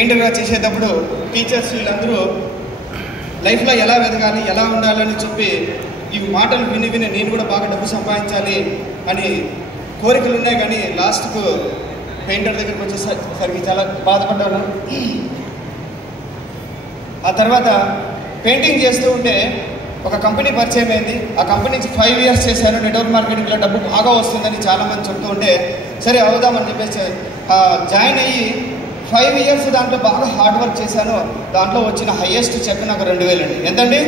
పెయింటర్గా చేసేటప్పుడు టీచర్స్ వీళ్ళందరూ లైఫ్లో ఎలా ఎదగాలి, ఎలా ఉండాలని చెప్పి ఈ మాటలు విని విని నేను కూడా బాగా డబ్బు సంపాదించాలి అని కోరికలు ఉన్నాయి. కానీ లాస్ట్కు పెయింటర్ దగ్గరికి వచ్చేసరికి చాలా బాధపడ్డాను. ఆ తర్వాత పెయింటింగ్ చేస్తూ ఉంటే ఒక కంపెనీ పరిచయం అయింది. ఆ కంపెనీ నుంచి 5 years చేశాను. నెట్వర్క్ మార్కెటింగ్లో డబ్బు బాగా వస్తుందని చాలామంది చెప్తూ ఉంటే సరే అవుదామని చెప్పేసి జాయిన్ అయ్యి 5 years దాంట్లో బాగా హార్డ్ వర్క్ చేశాను. దాంట్లో వచ్చిన హైయెస్ట్ చెక్ నాకు 2000 అండి. ఎంతండి?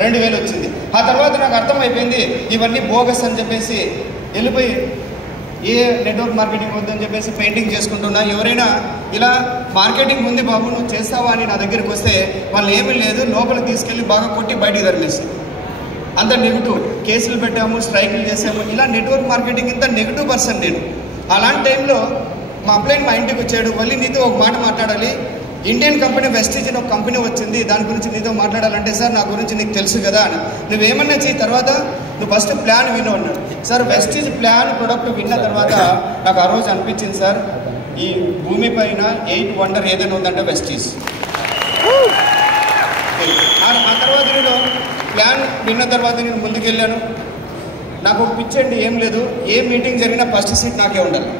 2000 వచ్చింది. ఆ తర్వాత నాకు అర్థమైపోయింది ఇవన్నీ బోగస్ అని చెప్పేసి వెళ్ళిపోయి ఏ నెట్వర్క్ మార్కెటింగ్ వద్దని చెప్పేసి పెయింటింగ్ చేసుకుంటున్నా. ఎవరైనా ఇలా మార్కెటింగ్ ఉంది బాబు నువ్వు చేస్తావా అని నా దగ్గరికి వస్తే వాళ్ళు ఏమీ లేదు, లోపలికి తీసుకెళ్ళి బాగా కొట్టి బయటికి తరిమేస్తారు. అంత నెగిటివ్ కేసులు పెట్టాము, స్ట్రైకులు చేసాము. ఇలా నెట్వర్క్ మార్కెటింగ్ ఇంత నెగిటివ్ పర్సన్ నేను. అలాంటి టైంలో మా అప్లైన్ మా ఇంటికి వచ్చాడు. మళ్ళీ నీతో ఒక మాట మాట్లాడాలి, ఇండియన్ కంపెనీ వెస్టీజ్ అని ఒక కంపెనీ వచ్చింది, దాని గురించి నీతో మాట్లాడాలంటే సార్ నా గురించి నీకు తెలుసు కదా అని. నువ్వేమన్నా చేయి, తర్వాత నువ్వు ఫస్ట్ ప్లాన్ విను అన్నాడు. సార్ వెస్టీజ్ ప్లాన్ ప్రొడక్ట్ విన్న తర్వాత నాకు ఆ రోజు అనిపించింది సార్ ఈ భూమి పైన 8 వండర్ ఏదైనా ఉందంటే వెస్టీజ్. ఆ తర్వాత నేను ప్లాన్ విన్న తర్వాత నేను ముందుకెళ్ళాను. నాకు పిచ్చండి ఏం లేదు, ఏ మీటింగ్ జరిగినా ఫస్ట్ సీట్ నాకే ఉండాలి,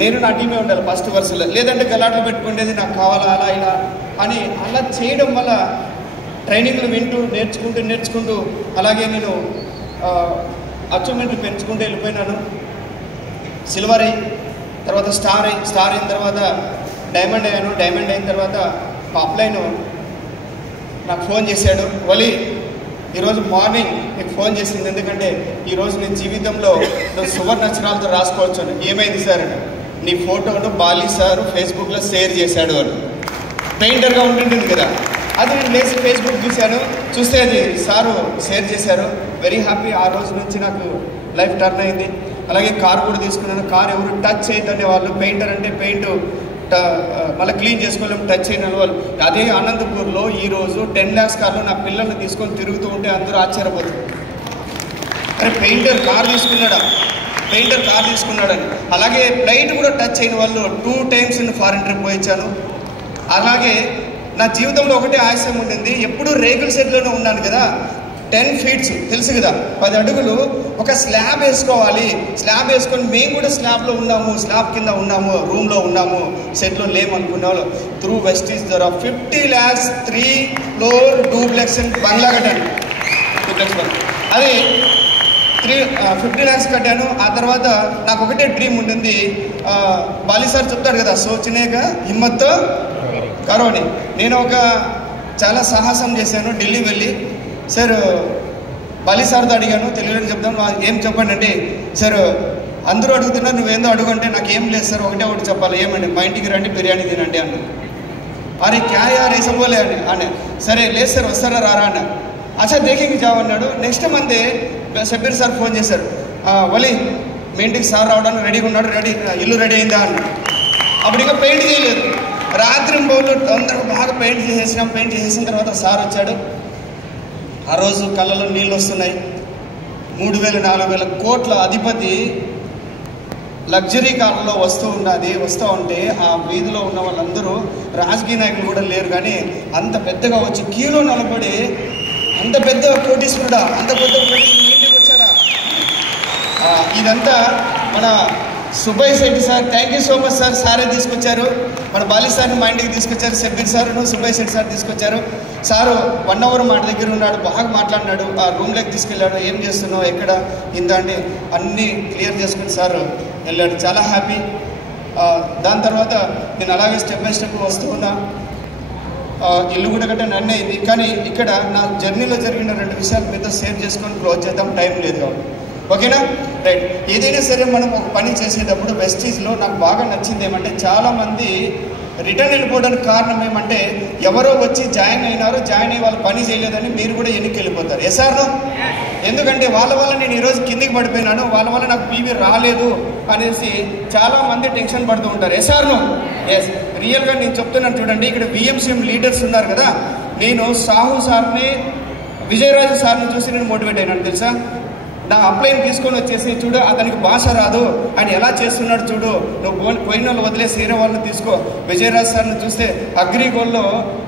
నేను నా టీమే ఉండాలి ఫస్ట్ వరుసలో, లేదంటే గలాట్లు పెట్టుకునేది నాకు కావాలా అలా ఇలా అని. అలా చేయడం వల్ల ట్రైనింగ్లు వింటూ నేర్చుకుంటూ అలాగే నేను అచీవ్మెంట్లు పెంచుకుంటూ వెళ్ళిపోయినాను. సిల్వర్ అయ్యి తర్వాత స్టార్ అయిన తర్వాత డైమండ్ అయ్యాను. డైమండ్ అయిన తర్వాత మా అప్లైన్ నాకు ఫోన్ చేశాడు, వలి ఈరోజు మార్నింగ్ నీకు ఫోన్ చేసింది ఎందుకంటే ఈరోజు నీ జీవితంలో నువ్వు సువర్ణ అక్షరాలతో రాసుకోవచ్చు అని. ఏమైంది సార్ అని, నీ ఫోటోను బాలీ సారు ఫేస్బుక్లో షేర్ చేశాడు అని. పెయింటర్గా ఉంటుంటుంది కదా, అది నేను లేచి ఫేస్బుక్ చూస్తే అది సారు షేర్ చేశారు. Very happy. ఆ రోజు నుంచి నాకు లైఫ్ టర్న్ అయింది. అలాగే కార్ కూడా తీసుకున్నాను. కార్ ఎవరు టచ్ చేయొద్దనే వాళ్ళు, పెయింటర్ అంటే పెయింట్ మళ్ళీ క్లీన్ చేసుకోలేము, టచ్ అయిన వాళ్ళు. అదే అనంతపూర్లో ఈరోజు 10 lakhs కార్లో నా పిల్లల్ని తీసుకొని తిరుగుతూ ఉంటే అందరూ ఆశ్చర్యపోతారు, అరే పెయింటర్ కార్ తీసుకున్నాడని. అలాగే ఫ్లైట్ కూడా టచ్ అయిన వాళ్ళు 2 times నేను ఫారిన్ ట్రిప్ పోయించాను. అలాగే నా జీవితంలో ఒకటే ఆశయం ఉండింది, ఎప్పుడూ రేకుల షెడ్లోనే ఉన్నాను కదా, 10 feet తెలుసు కదా, 10 అడుగులు ఒక స్లాబ్ వేసుకోవాలి. స్లాబ్ వేసుకొని మేము కూడా స్లాబ్లో ఉన్నాము, స్లాబ్ కింద ఉన్నాము, రూమ్లో ఉన్నాము, షెడ్లో లేమనుకునే వాళ్ళు త్రూ వెస్టీజ్ ద్వారా 50 lakhs 3 floor డూప్లెక్స్ బంగ్లా కట్టాను. అది 50 lakhs కట్టాను. ఆ తర్వాత నాకు ఒకటే డ్రీమ్ ఉంటుంది, బాలీ సార్ చెప్తాడు కదా, సోచనేగా హిమ్మత్తో కరోని. నేను చాలా సాహసం చేశాను. ఢిల్లీ వెళ్ళి సార్ బాలీ సార్తో అడిగాను, తెలుగులో చెప్తాను, ఏం చెప్పండి అంటే సార్ అందరూ అడుగుతున్నారు నువ్వేందో అడుగుంటే నాకు ఏం లేదు సార్, ఒకటి చెప్పాలి. ఏమండి, మా ఇంటికి రండి బిర్యానీ తినండి అన్న. అరే క్యా యార్ ऐसा बोले అని. సరే లేదు సార్ వస్తారా రారా అన్న. అచ్చా దేఖేకి జావ్ అన్నాడు. Next month Shabbir sir phone చేశారు, వలి మీ ఇంటికి సార్ రావడానికి రెడీగా ఉన్నాడు, ఇల్లు రెడీ అయిందా అన్న. అప్పుడు ఇంకా పెయింట్ చేయలేదు, రాత్రి బౌలు తొందరగా బాగా పెయింట్ చేసేసిన తర్వాత సార్ వచ్చాడు. ఆ రోజు కళ్ళలో నీళ్ళు వస్తున్నాయి. 3,000-4,000 కోట్ల అధిపతి లగ్జరీ కార్లలో వస్తూ ఉంటే ఆ వీధిలో ఉన్న వాళ్ళందరూ రాజకీయ నాయకులు కూడా లేరు, కానీ అంత పెద్దగా వచ్చి క్యూలో నిలబడి అంత పెద్ద కోటీశ్వరుడా, ఇంటికి వచ్చాడా. ఇదంతా మన Subbaiah Shetty sir. Thank you so much sir. సారే తీసుకొచ్చారు, మన బాలీ సార్ని మా ఇంటికి తీసుకొచ్చారు. షబ్బీర్ సార్ను సుబ్బయ్య శెట్టి సార్ తీసుకొచ్చారు. సారు 1 hour మా దగ్గర ఉన్నాడు, బాగా మాట్లాడినాడు. ఆ రూమ్లోకి తీసుకెళ్ళాడు, ఏం చేస్తున్నావు ఎక్కడ ఇంత అంటే అన్నీ క్లియర్ చేసుకుని సార్ వెళ్ళాడు. చాలా హ్యాపీ. దాని తర్వాత నేను అలాగే స్టెప్ బై స్టెప్ వస్తూ ఉన్నా. ఇల్లు కూడా కట్టాను, అన్నీ అయింది. కానీ ఇక్కడ నా జర్నీలో జరిగిన 2 విషయాలు మీతో షేర్ చేసుకొని క్లోజ్ చేద్దాం, టైం లేదు కాబట్టి. ఓకేనా, రైట్. ఏదైనా సరే మనం ఒక పని చేసేటప్పుడు వెస్టీజ్లో నాకు బాగా నచ్చింది ఏమంటే, చాలామంది రిటర్న్ వెళ్ళిపోవడానికి కారణం ఏమంటే ఎవరో వచ్చి జాయిన్ అయ్యి వాళ్ళు పని చేయలేదని మీరు కూడా వెనక్కి వెళ్ళిపోతారు. ఎస్ఆర్నో? ఎందుకంటే వాళ్ళ వల్ల నేను ఈరోజు కిందికి పడిపోయినాను, వాళ్ళ వల్ల నాకు పీవీ రాలేదు అనేసి చాలామంది టెన్షన్ పడుతూ ఉంటారు. ఎస్ఆర్నో? ఎస్. రియల్గా నేను చెప్తున్నాను చూడండి, ఇక్కడ విఎంసీఎం లీడర్స్ ఉన్నారు కదా, నేను సాహు సార్ని, విజయరాజు సార్ని చూసి నేను మోటివేట్ అయినాను తెలుసా. నా అప్లైన్ తీసుకొని వచ్చేసి చూడు అతనికి భాష రాదు ఆయన ఎలా చేస్తున్నాడు చూడు, నువ్వు పోయిన వాళ్ళు వదిలేసి వేరే వాళ్ళని తీసుకో, విజయరాజ్ సార్ని చూస్తే అగ్రిగోల్లో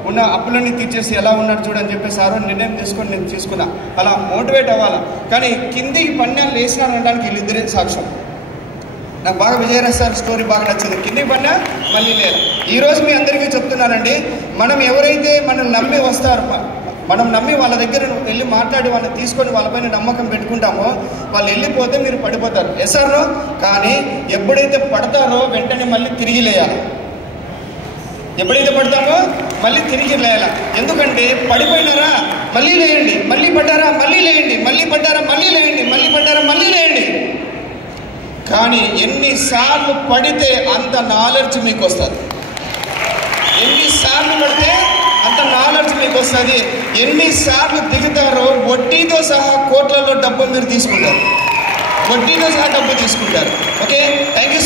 ఉన్న అప్పులన్నీ తీర్చేసి ఎలా ఉన్నాడు చూడు అని చెప్పేసి ఆ రోజు నిర్ణయం తీసుకొని నేను తీసుకున్నా. అలా మోటివేట్ అవ్వాలి. కానీ కిందికి పన్యాలు వేసినాను అనడానికి వీళ్ళిద్దరే సాక్ష్యం. నాకు బాగా విజయరాజ్ సార్ స్టోరీ బాగా నచ్చింది. కిందికి పన్నా మళ్ళీ లేదు. ఈరోజు మీ అందరికీ చెప్తున్నానండి, మనం ఎవరైతే మనం నమ్మి వస్తారో, మనం నమ్మి వాళ్ళ దగ్గర వెళ్ళి మాట్లాడి వాళ్ళని తీసుకొని వాళ్ళపైన నమ్మకం పెట్టుకుంటామో వాళ్ళు వెళ్ళిపోతే మీరు పడిపోతారు. ఎస్ఆర్నో? కానీ ఎప్పుడైతే పడతారో వెంటనే మళ్ళీ తిరిగి లేయాలి. ఎప్పుడైతే పడతామో మళ్ళీ తిరిగి లేయాలి. ఎందుకంటే పడిపోయినారా మళ్ళీ లేయండి, మళ్ళీ పడ్డారా మళ్ళీ లేయండి, మళ్ళీ పడ్డారా మళ్ళీ లేయండి, మళ్ళీ పడ్డారా మళ్ళీ లేయండి. కానీ ఎన్నిసార్లు పడితే అంత నాలెడ్జ్ మీకు వస్తుంది. ఎన్నిసార్లు పడితే అంత నాలెడ్జ్ మీకు వస్తుంది. ఎన్నిసార్లు దిగుతారో వడ్డీతో సహా కోట్లలో డబ్బు మీరు తీసుకుంటారు, వడ్డీతో సహా డబ్బు తీసుకుంటారు. Okay, thank you.